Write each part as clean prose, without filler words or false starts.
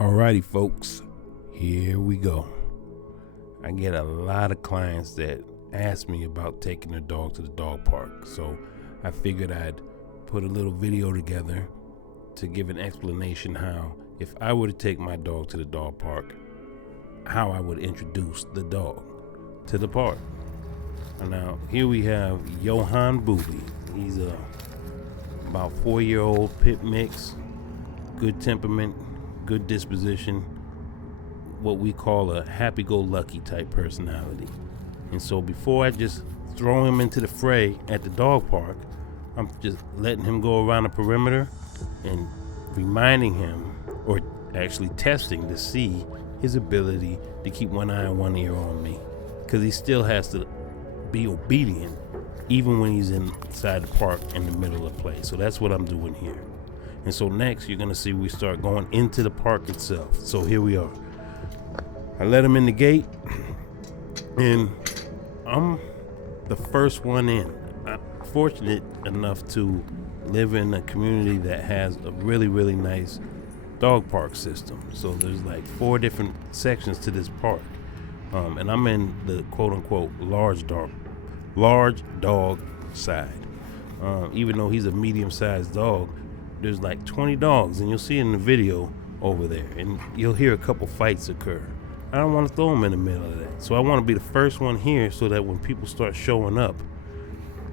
Alrighty, folks, here we go. I get a lot of clients that ask me about taking their dog to the dog park, so I figured I'd put a little video together to give an explanation how, if I were to take my dog to the dog park, how I would introduce the dog to the park. And now here we have Johann Booby. He's a about 4-year-old pit mix, good temperament, good disposition, what we call a happy-go-lucky type personality. And so before I just throw him into the fray at the dog park, I'm just letting him go around the perimeter and reminding him, or actually testing to see his ability to keep one eye and one ear on me, because he still has to be obedient even when he's inside the park in the middle of play. So that's what I'm doing here. And so next you're gonna see we start going into the park itself. So here we are. I let him in the gate and I'm the first one in. I'm fortunate enough to live in a community that has a really, really nice dog park system. So there's like 4 different sections to this park. And I'm in the quote unquote large dog side. Even though he's a medium-sized dog, there's like 20 dogs, and you'll see in the video over there, and you'll hear a couple fights occur. I don't want to throw them in the middle of that, so I want to be the first one here so that when people start showing up,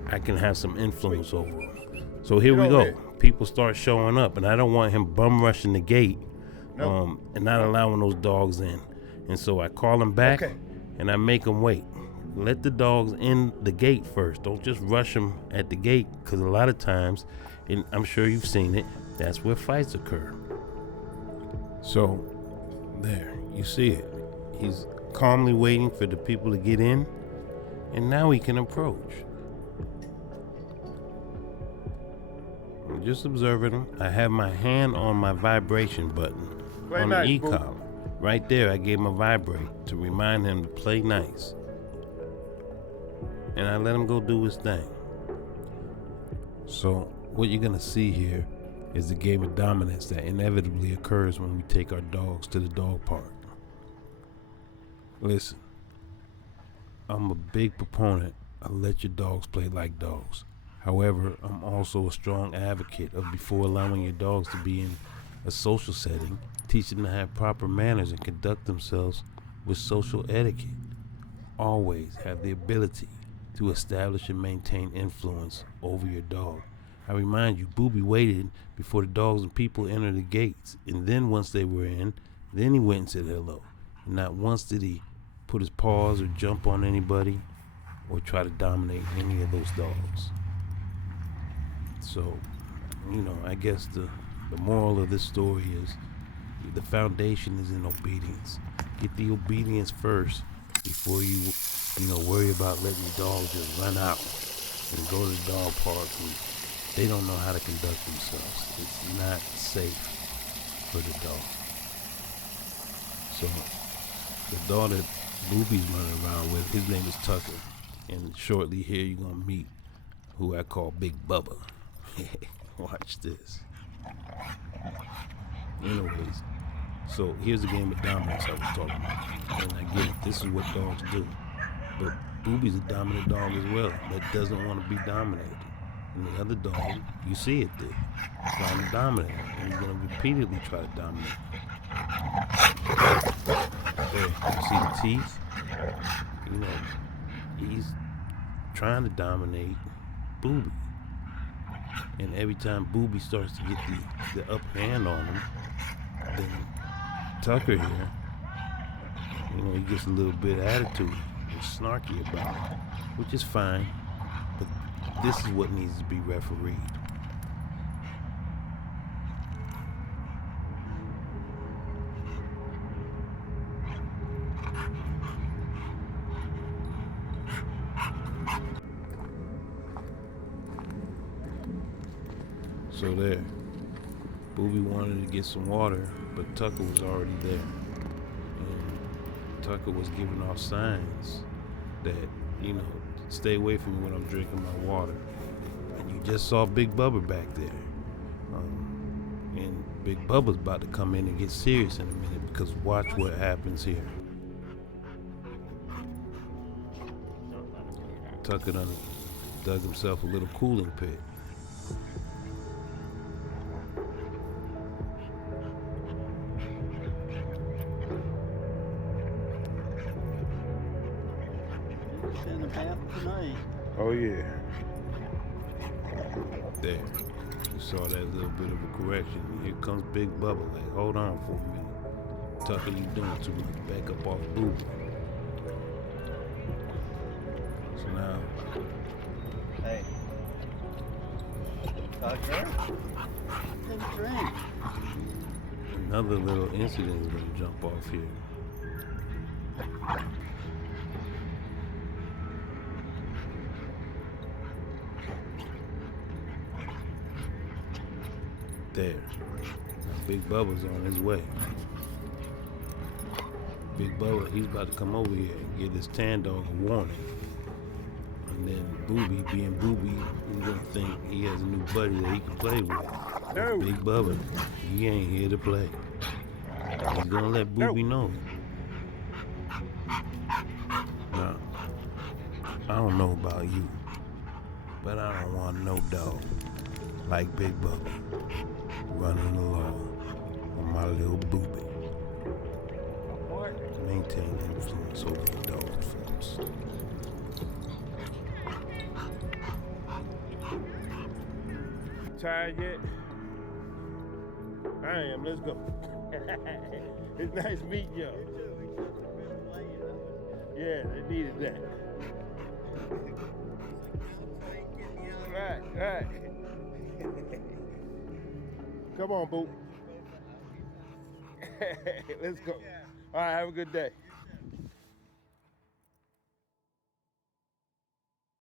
I can have some influence over them. So here we go. People start showing up, and I don't want him bum rushing the gate and not allowing those dogs in. And so I call him back and I make him wait. Let the dogs in the gate first. Don't just rush them at the gate, because a lot of times, and I'm sure you've seen it, that's where fights occur. So there, you see it. He's calmly waiting for the people to get in, and now he can approach. I'm just observing him. I have my hand on my vibration button on the e-collar. Right there, I gave him a vibrate to remind him to play nice. And I let him go do his thing. So what you're gonna see here is the game of dominance that inevitably occurs when we take our dogs to the dog park. Listen, I'm a big proponent of let your dogs play like dogs. However, I'm also a strong advocate of, before allowing your dogs to be in a social setting, teach them to have proper manners and conduct themselves with social etiquette. Always have the ability to establish and maintain influence over your dog. I remind you, Booby waited before the dogs and people entered the gates, and then once they were in, then he went and said hello. And not once did he put his paws or jump on anybody or try to dominate any of those dogs. So, I guess the moral of this story is the foundation is in obedience. Get the obedience first before you worry about letting the dog just run out and go to the dog park and they don't know how to conduct themselves. It's not safe for the dog. So the dog that Booby's running around with, his name is Tucker. And shortly here you're gonna meet who I call Big Bubba. Watch this. Anyways, so here's the game of dominance I was talking about. And I get it, this is what dogs do. But Booby's a dominant dog as well that doesn't want to be dominated. And the other dog, you see it there, trying to dominate. And he's going to repeatedly try to dominate. There, you see the teeth? He's trying to dominate Booby. And every time Booby starts to get the upper hand on him, then Tucker here, he gets a little bit of attitude and snarky about it, which is fine, but this is what needs to be refereed. So there, Booby wanted to get some water, but Tucker was already there. And Tucker was giving off signs that, stay away from me when I'm drinking my water. And you just saw Big Bubba back there. And Big Bubba's about to come in and get serious in a minute, because watch what happens here. Tucker done dug himself a little cooling pit. In the path tonight. Oh yeah. There. You saw that little bit of a correction. Here comes Big Bubba. Like, hold on for a minute. Tucker, you doing too much. Back up off Booby. So now. Hey. Tucker. Good drink. Another little incident is gonna jump off here. There. Now Big Bubba's on his way. Big Bubba, he's about to come over here and give this tan dog a warning. And then Booby, being Booby, he's gonna think he has a new buddy that he can play with. No. Big Bubba, he ain't here to play. He's gonna let Booby know. Now, I don't know about you, but I don't want no dog like Big Bubba running along on my little Booby. Maintain influence over the dog, folks. Tired yet? I am. Let's go. It's nice meeting y'all. Yeah, they needed that. Right. Come on, Boo. Let's go. All right, have a good day.